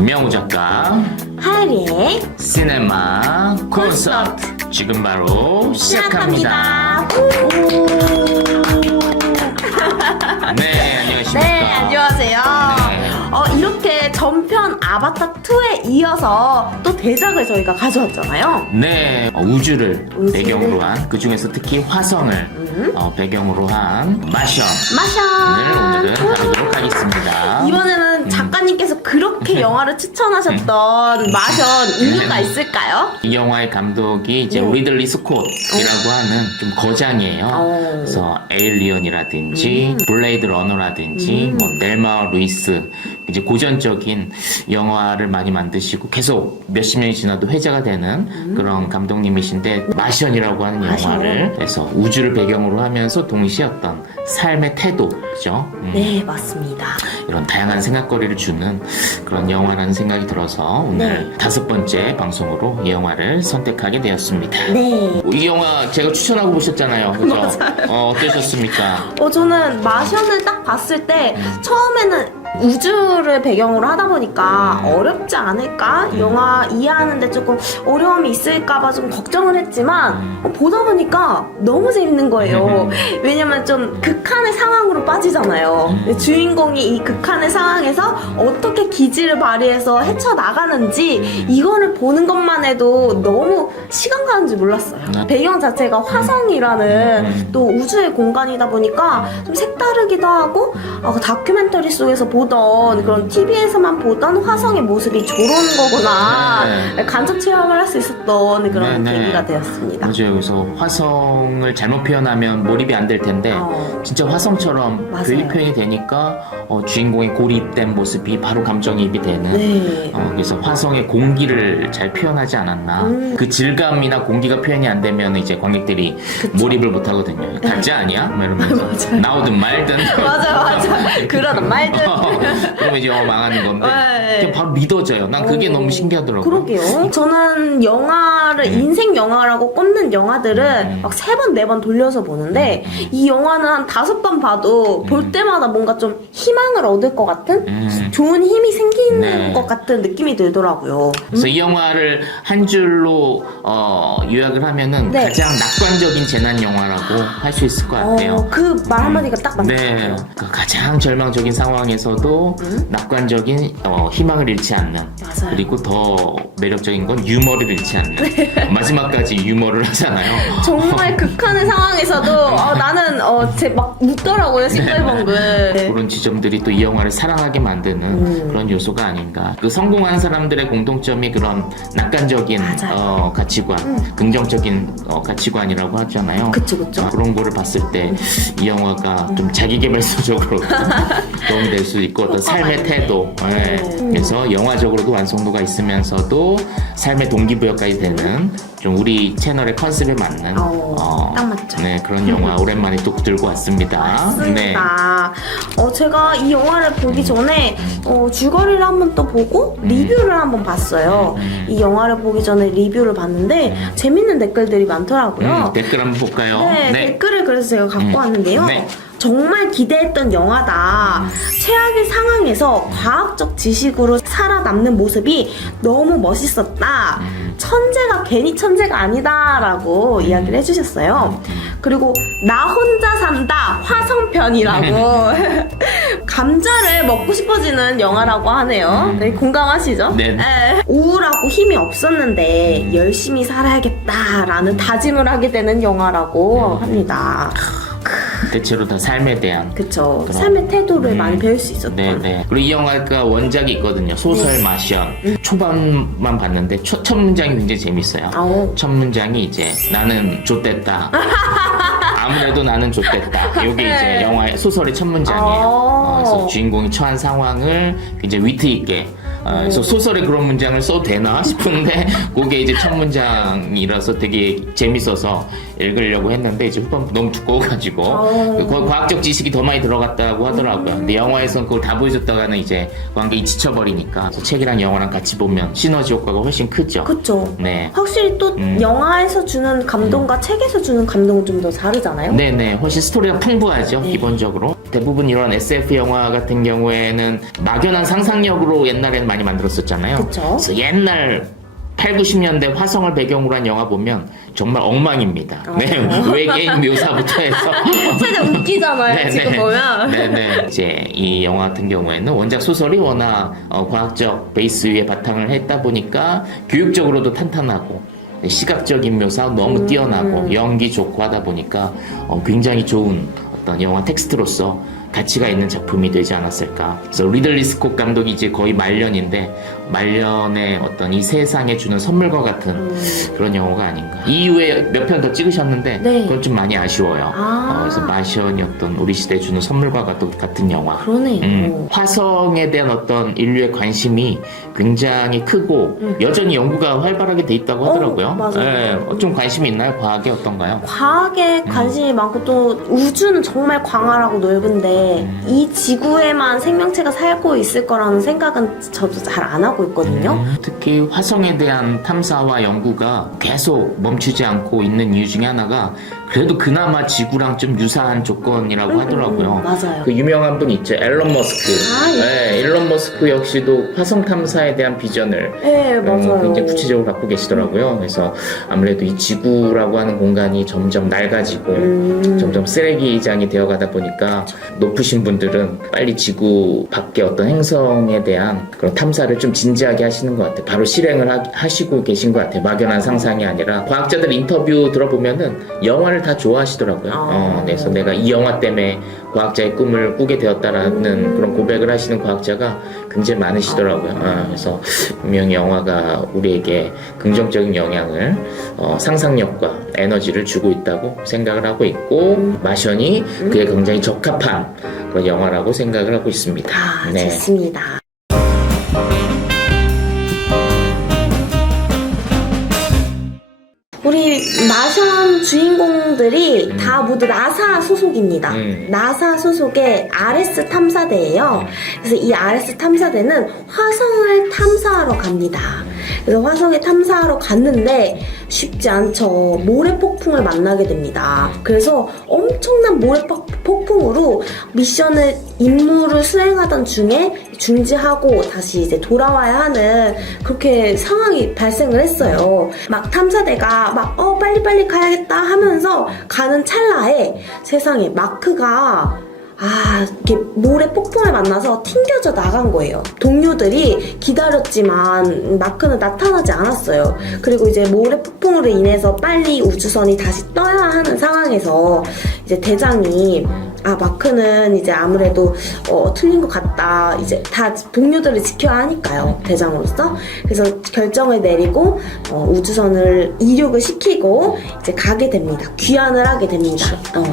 명우 작가 하리의 시네마 콘서트 지금 바로 시작합니다. 네, 안녕하십니까. 네, 안녕하세요. 네. 이렇게 전편 아바타 2에 이어서 또 대작을 저희가 가져왔잖아요. 네, 우주를 우주를? 배경으로 한, 그 중에서 특히 화성을 배경으로 한 마션을 오늘은 다루도록 하겠습니다. 이번에는 작가님께서 그렇게 영화를 추천하셨던 마션 이유가 있을까요? 이 영화의 감독이 이제 리들리 스콧이라고 하는 좀 거장이에요. 그래서 에일리언이라든지 블레이드 러너라든지 뭐 델마 루이스 이제 고전적인 영화를 많이 만드시고 계속 몇십 년이 지나도 회자가 되는 그런 감독님이신데 마션이라고 하는 영화를 해서 우주를 배경으로 하면서 동시에 어떤 삶의 태도죠. 네, 맞습니다. 이런 다양한 생각거리를 주는 그런 영화라는 생각이 들어서 오늘 5번째 방송으로 이 영화를 선택하게 되었습니다. 네. 이 영화 제가 추천하고 보셨잖아요. 그죠? 어떠셨습니까? 저는 마션을 딱 봤을 때 처음에는 우주를 배경으로 하다 보니까 어렵지 않을까? 영화 이해하는데 조금 어려움이 있을까봐 좀 걱정을 했지만 보다 보니까 너무 재밌는 거예요. 왜냐면 좀 극한의 상황으로 빠지잖아요. 주인공이 이 극한의 상황에서 어떻게 기지를 발휘해서 헤쳐나가는지 이거를 보는 것만 해도 너무 시간 가는 줄 몰랐어요. 배경 자체가 화성이라는 또 우주의 공간이다 보니까 좀 색다르기도 하고 그 다큐멘터리 속에서 보던 그런 TV에서만 보던 화성의 모습이 저런 거구나 간접 체험을 할 수 있었던 그런 계기가 되었습니다. 맞아요. 그래서 화성을 잘못 표현하면 몰입이 안 될 텐데 진짜 화성처럼 맞아요. 표현이 되니까 주인공의 고립된 모습이 바로 감정이입이 되는 그래서 화성의 공기를 잘 표현하지 않았나 그 질감이나 공기가 표현이 안 되면 이제 관객들이 몰입을 못 하거든요. 가짜 아니야? 막 이러면서 나오든 말든 맞아 그러든 말든 그러면 이제 망하는 건데 그냥 바로 믿어져요. 난 그게 너무 신기하더라고요. 그러게요. 저는 영화를 인생 영화라고 꼽는 영화들은 막 3번, 4번 돌려서 보는데 이 영화는 한 5번 봐도 볼 때마다 뭔가 좀 희망을 얻을 것 같은 좋은 힘이 생기는 것 같은 느낌이 들더라고요. 그래서 이 영화를 한 줄로 요약을 하면은 가장 낙관적인 재난 영화라고 할 수 있을 것 같아요. 그 말 한마디가 딱 맞는 것 네, 같아요. 그 가장 절망적인 상황에서도 낙관적인 희망을 잃지 않는 맞아요. 그리고 더 매력적인 건 유머를 잃지 않는 마지막까지 유머를 하잖아요. 정말 극한의 상황에서도 나는 막 웃더라고요. 싱글벙글. 그런 지점들이 또 이 영화를 사랑하게 만드는 그런 요소가 아닌가. 그 성공한 사람들의 공통점이 그런 낙관적인 가치관, 긍정적인 가치관이라고 하잖아요. 그쵸. 그런 거를 봤을 때 이 영화가 좀 자기계발서적으로 도움이 될 수 있고 어떤 삶의 태도 그래서 영화적으로도 완성도가 있으면서도 삶의 동기부여까지 되는 좀 우리 채널의 컨셉에 맞는 딱 맞죠. 네, 그런 영화 오랜만에 또 들고 왔습니다. 맞습니다. 제가 이 영화를 보기 전에 줄거리를 한번 또 보고 리뷰를 한번 봤어요. 이 영화를 보기 전에 리뷰를 봤는데 재밌는 댓글들이 많더라고요. 댓글 한번 볼까요? 네, 댓글을 그래서 제가 갖고 왔는데요. 네. 정말 기대했던 영화다. 최악의 상황에서 과학적 지식으로 살아남는 모습이 너무 멋있었다. 천재가 괜히 천재가 아니다라고 이야기를 해주셨어요. 그리고 나 혼자 산다 화성편이라고 감자를 먹고 싶어지는 영화라고 하네요. 네, 공감하시죠? 네. 우울하고 힘이 없었는데 열심히 살아야겠다라는 다짐을 하게 되는 영화라고 합니다. 대체로 다 삶에 대한 그쵸. 삶의 태도를 많이 배울 수 있었던. 네네. 그리고 이 영화가 원작이 있거든요. 소설 마션. 초반만 봤는데 첫 문장이 굉장히 재밌어요. 첫 문장이 이제 나는 좆됐다. 아무래도 나는 좆됐다. 이게 이제 영화의 소설의 첫 문장이에요. 그래서 주인공이 처한 상황을 굉장히 위트 있게 그래서 소설에 그런 문장을 써도 되나 싶은데 그게 이제 첫 문장이라서 되게 재밌어서 읽으려고 했는데 이제 후반 너무 두꺼워가지고 과학적 지식이 더 많이 들어갔다고 하더라고요. 근데 영화에서는 그걸 다 보여줬다가는 이제 관객이 지쳐버리니까 그래서 책이랑 영화랑 같이 보면 시너지 효과가 훨씬 크죠. 그쵸. 네. 확실히 또 영화에서 주는 감동과 책에서 주는 감동은 좀 더 다르잖아요. 네네. 훨씬 스토리가 풍부하죠. 기본적으로. 대부분 이런 SF 영화 같은 경우에는 막연한 상상력으로 옛날에는 많이 만들었었잖아요. 그쵸. 그래서 옛날 8, 90년대 화성을 배경으로 한 영화 보면 정말 엉망입니다. 네, 외계인 묘사부터 해서 살짝 웃기잖아요. 지금 보면. 네네. 이제 이 영화 같은 경우에는 원작 소설이 워낙 과학적 베이스 위에 바탕을 했다 보니까 교육적으로도 탄탄하고 시각적인 묘사 너무 뛰어나고 연기 좋고 하다 보니까 굉장히 좋은 어떤 영화 텍스트로서 가치가 있는 작품이 되지 않았을까. 그래서 리들리 스콧 감독이 이제 거의 말년인데 말년의 어떤 이 세상에 주는 선물과 같은 그런 영화가 아닌가. 이후에 몇 편 더 찍으셨는데 네. 그건 좀 많이 아쉬워요. 그래서 마션이 어떤 우리 시대에 주는 선물과 같은 영화. 그러네요. 화성에 대한 어떤 인류의 관심이 굉장히 크고 여전히 연구가 활발하게 돼 있다고 하더라고요. 맞아요. 네, 좀 관심이 있나요? 과학에 어떤가요? 과학에 관심이 많고 또 우주는 정말 광활하고 넓은데 이 지구에만 생명체가 살고 있을 거라는 생각은 저도 잘 안 하고 있거든요. 특히 화성에 대한 탐사와 연구가 계속 멈추지 않고 있는 이유 중에 하나가 그래도 그나마 지구랑 좀 유사한 조건이라고 하더라고요. 맞아요. 그 유명한 분 있죠. 앨런 머스크. 예. 네, 앨런 머스크 역시도 화성 탐사에 대한 비전을 네, 맞아요. 굉장히 구체적으로 갖고 계시더라고요. 그래서 아무래도 이 지구라고 하는 공간이 점점 낡아지고 점점 쓰레기장이 되어가다 보니까 높으신 분들은 빨리 지구 밖에 어떤 행성에 대한 그런 탐사를 좀 진지하게 하시는 것 같아요. 바로 실행을 하시고 계신 것 같아요. 막연한 상상이 아니라 과학자들 인터뷰 들어보면은 영화를 다 좋아하시더라고요. 그래서 내가 이 영화 때문에 과학자의 꿈을 꾸게 되었다라는 그런 고백을 하시는 과학자가 굉장히 많으시더라고요. 그래서 분명히 영화가 우리에게 긍정적인 영향을 상상력과 에너지를 주고 있다고 생각을 하고 있고 마션이 그에 굉장히 적합한 그런 영화라고 생각을 하고 있습니다. 좋습니다. 우리 마션 주인공들이 다 모두 나사 소속입니다. 나사 소속의 아레스 탐사대예요. 그래서 이 아레스 탐사대는 화성을 탐사하러 갑니다. 그래서 화성에 탐사하러 갔는데 쉽지 않죠. 모래 폭풍을 만나게 됩니다. 그래서 엄청난 모래 폭풍으로 미션을 임무를 수행하던 중에 중지하고 다시 이제 돌아와야 하는 그렇게 상황이 발생을 했어요. 막 탐사대가 막 빨리빨리 가야겠다 하면서 가는 찰나에 세상에 마크가 이렇게 모래 폭풍을 만나서 튕겨져 나간 거예요. 동료들이 기다렸지만 마크는 나타나지 않았어요. 그리고 이제 모래 폭풍으로 인해서 빨리 우주선이 다시 떠야 하는 상황에서 이제 대장이 마크는 이제 아무래도 틀린 것 같다. 이제 다 동료들을 지켜야 하니까요. 대장으로서. 그래서 결정을 내리고 우주선을 이륙을 시키고 이제 가게 됩니다. 귀환을 하게 됩니다.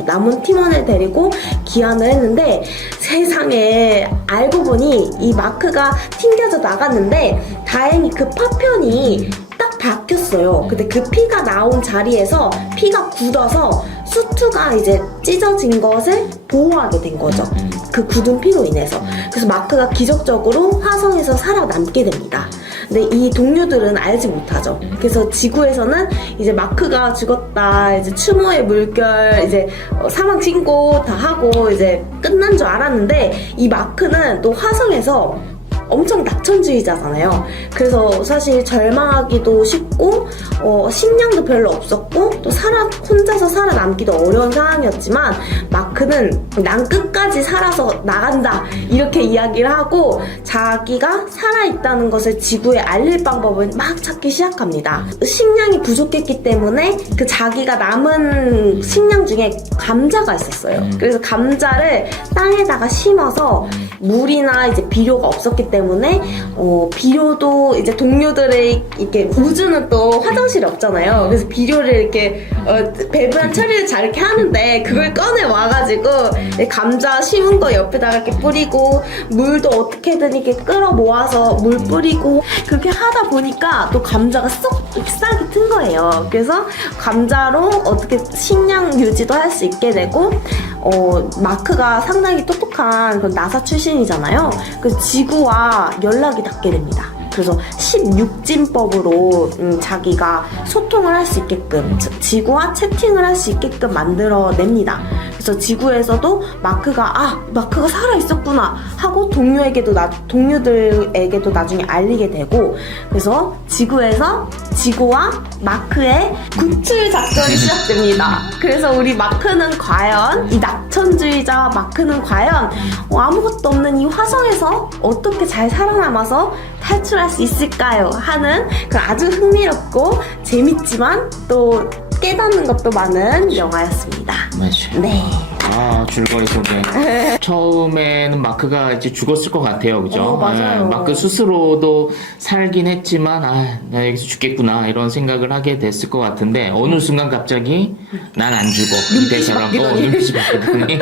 남은 팀원을 데리고 귀환을 했는데 세상에 알고 보니 이 마크가 튕겨져 나갔는데 다행히 그 파편이 딱 박혔어요. 근데 그 피가 나온 자리에서 피가 굳어서 수트가 이제 찢어진 것을 보호하게 된 거죠. 그 굳은 피로 인해서. 그래서 마크가 기적적으로 화성에서 살아남게 됩니다. 근데 이 동료들은 알지 못하죠. 그래서 지구에서는 이제 마크가 죽었다, 이제 추모의 물결, 이제 사망 신고 다 하고 이제 끝난 줄 알았는데 이 마크는 또 화성에서 엄청 낙천주의자잖아요. 그래서 사실 절망하기도 쉽고 식량도 별로 없었고 또 혼자서 살아남기도 어려운 상황이었지만 마크는 난 끝까지 살아서 나간다 이렇게 이야기를 하고 자기가 살아있다는 것을 지구에 알릴 방법을 막 찾기 시작합니다. 식량이 부족했기 때문에 그 자기가 남은 식량 중에 감자가 있었어요. 그래서 감자를 땅에다가 심어서 물이나 이제 비료가 없었기 때문에 비료도 이제 동료들의 이렇게 우주는 또 화장실이 없잖아요. 그래서 비료를 이렇게 배분한 처리를 잘 이렇게 하는데 그걸 꺼내 와가지고 감자 심은 거 옆에다가 이렇게 뿌리고 물도 어떻게든 이렇게 끌어 모아서 물 뿌리고 그렇게 하다 보니까 또 감자가 싹이 튼 거예요. 그래서 감자로 어떻게 식량 유지도 할 수 있게 되고 마크가 상당히 똑똑한 그런 나사 출신이잖아요. 그래서 지구와 연락이 닿게 됩니다. 그래서 16진법으로 자기가 소통을 할 수 있게끔 지구와 채팅을 할 수 있게끔 만들어냅니다. 그래서 지구에서도 마크가 살아있었구나 하고 동료들에게도 나중에 알리게 되고, 그래서 지구에서 지구와 마크의 구출 작전이 시작됩니다. 그래서 우리 마크는 과연, 이 낙천주의자 마크는 과연 아무것도 없는 이 화성에서 어떻게 잘 살아남아서 탈출할 수 있을까요? 하는 그 아주 흥미롭고 재밌지만 또 깨닫는 것도 많은 영화였습니다. 맞아요. 네. 줄거리 소개. 처음에는 마크가 이제 죽었을 것 같아요. 그죠? 맞아요. 마크 스스로도 살긴 했지만, 나 여기서 죽겠구나, 이런 생각을 하게 됐을 것 같은데, 어느 순간 갑자기, 난 안 죽어. 이 대사랑, 눈빛이 바뀌더니,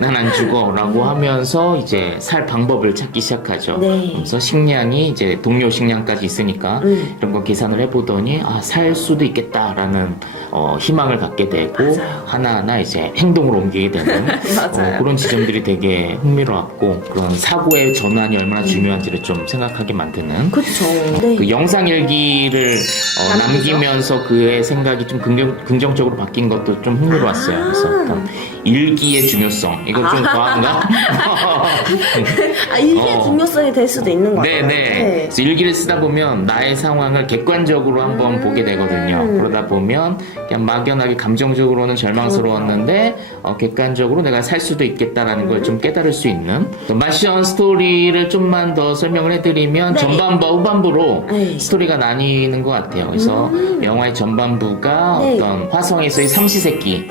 난 안 죽어. 라고 하면서, 이제 살 방법을 찾기 시작하죠. 네. 그래서 식량이 이제 동료 식량까지 있으니까, 이런 거 계산을 해보더니, 살 수도 있겠다라는, 희망을 갖게 되고, 맞아요. 하나하나 이제 행동으로 옮기게 되는 맞아요. 그런 지점들이 되게 흥미로웠고, 그런 사고의 전환이 얼마나 중요한지를 좀 생각하게 만드는 그쵸. 네. 그 영상 일기를 남기면서 그의 생각이 좀 긍정적으로 바뀐 것도 좀 흥미로웠어요. 그래서 어떤 일기의 중요성, 이거 좀 과한가? 이게 중요성이 될 수도 있는 것 같아요. 네네. 그래서 일기를 쓰다 보면 나의 상황을 객관적으로 한번 보게 되거든요. 그러다 보면 그냥 막연하게 감정적으로는 절망스러웠는데 객관적으로 내가 살 수도 있겠다라는 걸 좀 깨달을 수 있는, 마션 스토리를 좀만 더 설명을 해드리면 네. 전반부와 후반부로 네. 스토리가 나뉘는 것 같아요. 그래서 영화의 전반부가 네. 어떤 화성에서의 삼시세끼,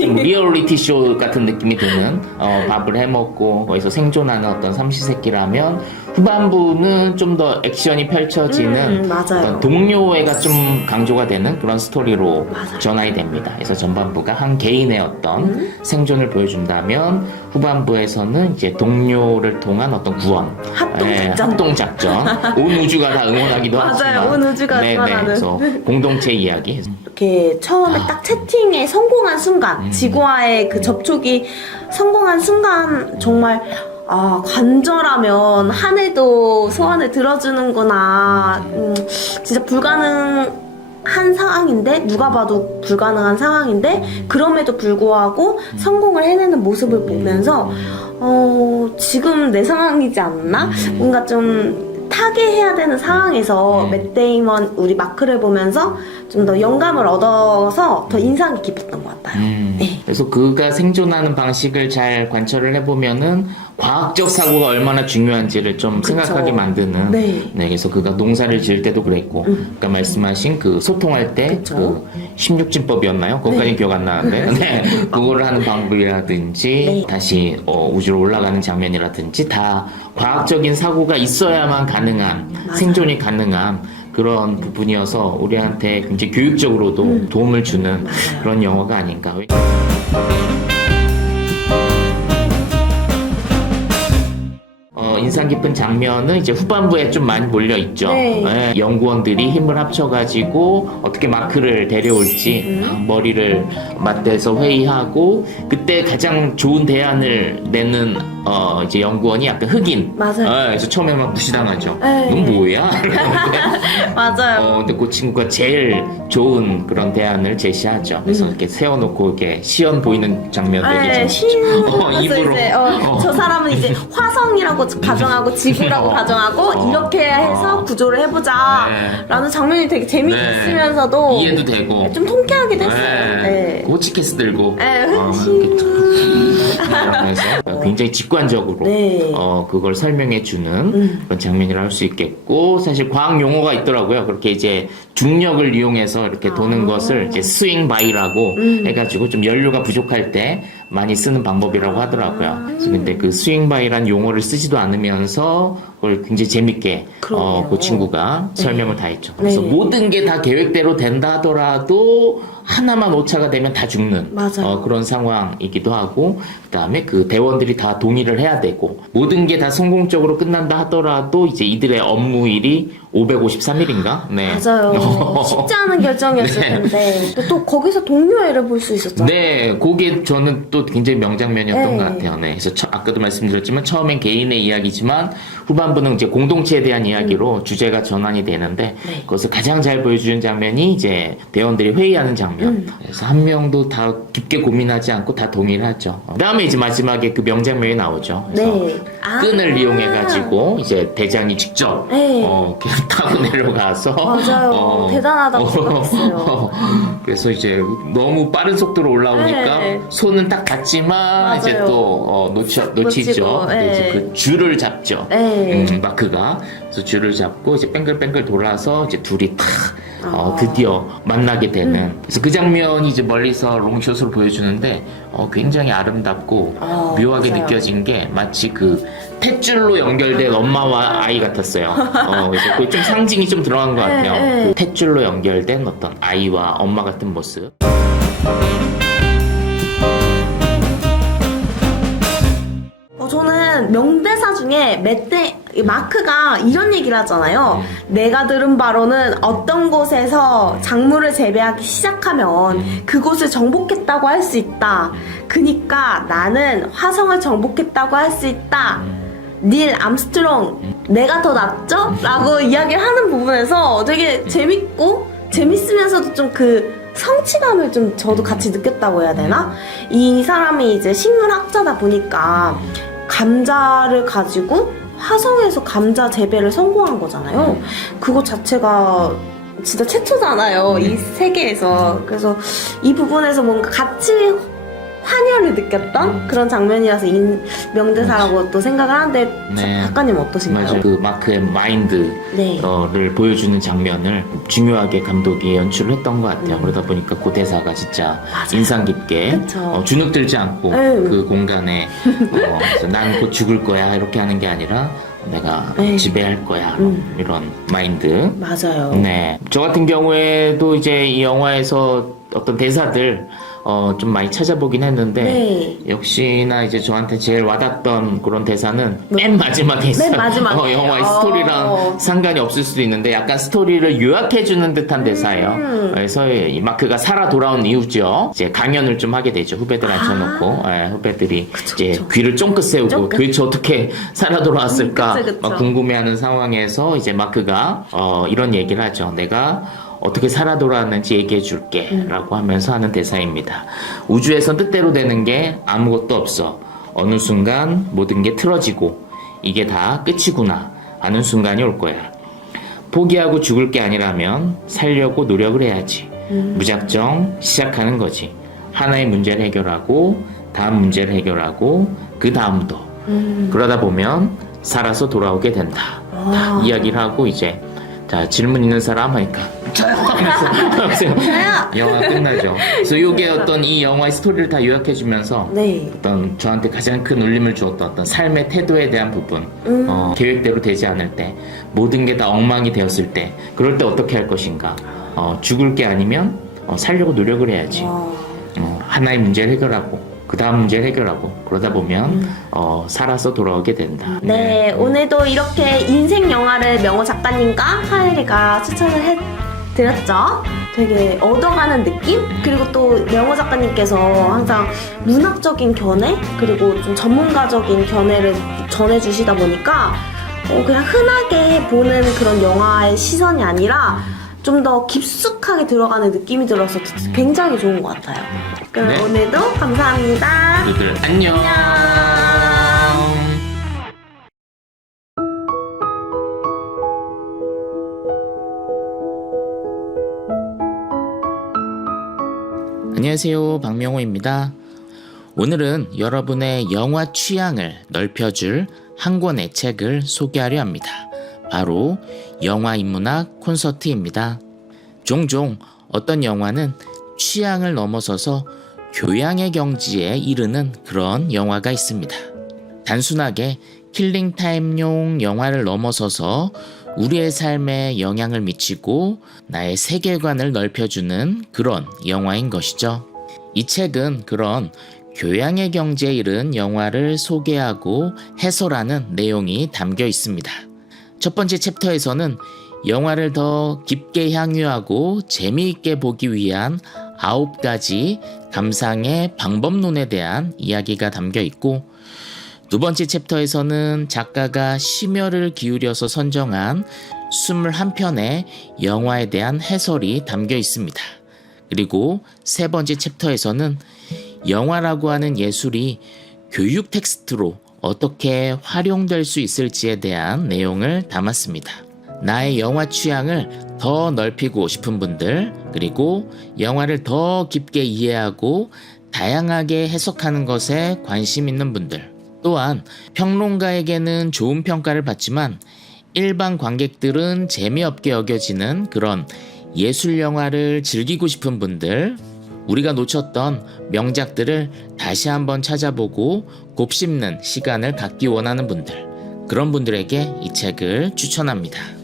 좀 리얼리티 쇼 같은 느낌이 드는 밥을 해먹고 거기서 생존하는 어떤 삼시세끼라면, 후반부는 좀 더 액션이 펼쳐지는 어떤 동료애가 좀 강조가 되는 그런 스토리로 전환이 됩니다. 그래서 전반부가 한 개인의 어떤 생존을 보여준다면, 후반부에서는 이제 동료를 통한 어떤 구원, 합동작전, 온 우주가 다 응원하기도 맞아요. 하지만, 온 우주가 응원하는. 그래서 공동체 이야기. 이렇게 처음에 딱 채팅에 성공한 순간, 지구와의 그 접촉이 성공한 순간 정말 간절하면 하늘도 소원을 들어주는구나. 진짜 불가능한 상황인데, 누가 봐도 불가능한 상황인데, 그럼에도 불구하고 성공을 해내는 모습을 보면서 지금 내 상황이지 않나? 뭔가 좀 타개해야 되는 상황에서 맷 데이먼 우리 마크를 보면서 좀 더 영감을 얻어서 더 인상이 깊었던 것 같아요. 네. 그래서 그가 생존하는 방식을 잘 관찰을 해보면은 과학적 사고가 얼마나 중요한지를 좀 생각하게 만드는. 네. 그래서 그가 농사를 지을 때도 그랬고, 아까 말씀하신 그 소통할 때 그 16진법이었나요? 그것까지 기억 안 나는데, 네. 그거를 하는 방법이라든지, 다시 우주로 올라가는 장면이라든지, 다 과학적인 사고가 있어야만 가능한, 생존이 가능한 그런 부분이어서 우리한테 굉장히 교육적으로도 도움을 주는 그런 영화가 아닌가. 인상 깊은 장면은 이제 후반부에 좀 많이 몰려 있죠. 네. 연구원들이 힘을 합쳐가지고 어떻게 마크를 데려올지 머리를 맞대서 회의하고, 그때 가장 좋은 대안을 내는 이제 연구원이 약간 흑인. 맞아요. 그래서 처음에 막 무시당하죠. 네. 넌 뭐야? 맞아요. 근데 그 친구가 제일 좋은 그런 대안을 제시하죠. 그래서 이렇게 세워놓고 이렇게 시연 보이는 장면들이 입으로 저 사람은 이제 화성이라고 가정하고 지구라고 가정하고 이렇게 해서 구조를 해보자 라는 장면이 되게 재미있으면서도 이해도 되고 좀 통쾌하기도 했어요. 네. 호치키스 들고 그래서 굉장히 직관적으로 그걸 설명해주는 그런 장면이라 할 수 있겠고, 사실 과학 용어가 있더라고요. 그렇게 이제 중력을 이용해서 이렇게 도는 것을 이제 스윙 바이라고 해가지고 좀 연료가 부족할 때 많이 쓰는 방법이라고 하더라고요. 그래서 근데 그 스윙 바이란 용어를 쓰지도 않으면서 그걸 굉장히 재밌게 그 친구가 설명을 다 했죠. 그래서 모든 게 다 계획대로 된다 하더라도 하나만 오차가 되면 다 죽는 맞아요. 그런 상황이기도 하고, 그다음에 그 대원들이 다 동의를 해야 되고, 모든 게 다 성공적으로 끝난다 하더라도 이제 이들의 업무일이 553일인가? 네. 맞아요. 쉽지 않은 결정이었을 네. 텐데 또 거기서 동료애를 볼 수 있었잖아요. 네, 그게 저는 또 굉장히 명장면이었던 네. 것 같아요. 네, 그래서 아까도 말씀드렸지만 처음엔 개인의 이야기지만 후반부는 이제 공동체에 대한 이야기로 주제가 전환이 되는데 네. 그것을 가장 잘 보여주는 장면이 이제 대원들이 회의하는 장면. 그래서 한 명도 다 깊게 고민하지 않고 다 동의를 하죠. 그다음에 이제 마지막에 그 명장면이 나오죠. 그래서 네. 끈을 이용해가지고 이제 대장이 직접 네. 그냥 타고 내려가서 맞아요. 대단하다고 생각했어요. 그래서 이제 너무 빠른 속도로 올라오니까 네. 손은 딱 닿지만 이제 맞아요. 또 놓치죠. 놓치고, 근데 네. 이제 그 줄을 잡죠. 네. 마크가 그래서 줄을 잡고 이제 뺑글뺑글 돌아서 이제 둘이 탁 아. 드디어 만나게 되는. 그래서 그 장면이 이제 멀리서 롱숏으로 보여주는데 굉장히 아름답고 묘하게 맞아요. 느껴진 게 마치 그 탯줄로 연결된 엄마와 아이 같았어요. 그래서 그게 좀 상징이 좀 들어간 것 같아요. 네. 그 탯줄로 연결된 어떤 아이와 엄마 같은 모습. 저는 명대사 중에 마크가 이런 얘기를 하잖아요. 내가 들은 바로는 어떤 곳에서 작물을 재배하기 시작하면 그곳을 정복했다고 할 수 있다. 그니까 나는 화성을 정복했다고 할 수 있다. 닐 암스트롱, 내가 더 낫죠? 라고 이야기를 하는 부분에서 되게 재밌고 재밌으면서도 좀 그 성취감을 좀 저도 같이 느꼈다고 해야 되나? 이 사람이 이제 식물학자다 보니까 감자를 가지고 화성에서 감자 재배를 성공한 거잖아요. 그거 자체가 진짜 최초잖아요. 이 세계에서. 그래서 이 부분에서 뭔가 같이 환혈을 느꼈던 그런 장면이라서 이 명대사라고 또 생각을 하는데 네. 작가님 어떠신가요? 맞아요. 그 마크의 마인드를 네. 보여주는 장면을 중요하게 감독이 연출을 했던 것 같아요. 그러다 보니까 그 대사가 진짜 맞아요. 인상 깊게 그쵸. 주눅들지 않고 그 공간에 난 곧 죽을 거야 이렇게 하는 게 아니라 내가 지배할 거야 이런 마인드. 맞아요. 네. 저 같은 경우에도 이제 이 영화에서 어떤 대사들 좀 많이 찾아보긴 했는데 네. 역시나 이제 저한테 제일 와닿던 그런 대사는 맨 마지막에 있어요. 맨 마지막에. 영화의 스토리랑 상관이 없을 수도 있는데 약간 스토리를 요약해주는 듯한 대사예요. 그래서 이 마크가 살아 돌아온 이유죠. 이제 강연을 좀 하게 되죠. 후배들 앉혀놓고 후배들이 이제 귀를 쫑긋 세우고 쫑긋. 도대체 어떻게 살아 돌아왔을까 그쵸. 막 궁금해하는 상황에서 이제 마크가 이런 얘기를 하죠. 내가 어떻게 살아 돌아왔는지 얘기해 줄게 라고 하면서 하는 대사입니다. 우주에선 뜻대로 되는 게 아무것도 없어. 어느 순간 모든 게 틀어지고 이게 다 끝이구나 하는 순간이 올 거야. 포기하고 죽을 게 아니라면 살려고 노력을 해야지. 무작정 시작하는 거지. 하나의 문제를 해결하고 다음 문제를 해결하고 그 다음도. 그러다 보면 살아서 돌아오게 된다. 다 이야기를 하고 이제 자 질문 있는 사람 하니까 영화 끝나죠. 그래서 이게 어떤 이 영화의 스토리를 다 요약해주면서 네. 어떤 저한테 가장 큰 울림을 주었던 어떤 삶의 태도에 대한 부분, 계획대로 되지 않을 때, 모든 게 다 엉망이 되었을 때, 그럴 때 어떻게 할 것인가. 죽을 게 아니면 살려고 노력을 해야지. 하나의 문제를 해결하고. 그 다음 문제를 해결하고 그러다 보면 살아서 돌아오게 된다. 네, 오늘도 이렇게 인생 영화를 명호 작가님과 하엘이가 추천을 해드렸죠. 되게 얻어가는 느낌? 그리고 또 명호 작가님께서 항상 문학적인 견해? 그리고 좀 전문가적인 견해를 전해주시다 보니까 그냥 흔하게 보는 그런 영화의 시선이 아니라 좀 더 깊숙하게 들어가는 느낌이 들어서 굉장히 좋은 것 같아요. 그럼 네. 오늘도 감사합니다. 모두들 안녕. 안녕하세요, 박명호입니다. 오늘은 여러분의 영화 취향을 넓혀줄 한 권의 책을 소개하려 합니다. 바로 영화 인문학 콘서트입니다. 종종 어떤 영화는 취향을 넘어서서 교양의 경지에 이르는 그런 영화가 있습니다. 단순하게 킬링타임용 영화를 넘어서서 우리의 삶에 영향을 미치고 나의 세계관을 넓혀주는 그런 영화인 것이죠. 이 책은 그런 교양의 경지에 이른 영화를 소개하고 해설하는 내용이 담겨 있습니다. 첫 번째 챕터에서는 영화를 더 깊게 향유하고 재미있게 보기 위한 9가지 감상의 방법론에 대한 이야기가 담겨 있고, 두 번째 챕터에서는 작가가 심혈을 기울여서 선정한 21편의 영화에 대한 해설이 담겨 있습니다. 그리고 세 번째 챕터에서는 영화라고 하는 예술이 교육 텍스트로 어떻게 활용될 수 있을지에 대한 내용을 담았습니다. 나의 영화 취향을 더 넓히고 싶은 분들, 그리고 영화를 더 깊게 이해하고 다양하게 해석하는 것에 관심 있는 분들, 또한 평론가에게는 좋은 평가를 받지만 일반 관객들은 재미없게 여겨지는 그런 예술 영화를 즐기고 싶은 분들, 우리가 놓쳤던 명작들을 다시 한번 찾아보고 곱씹는 시간을 갖기 원하는 분들, 그런 분들에게 이 책을 추천합니다.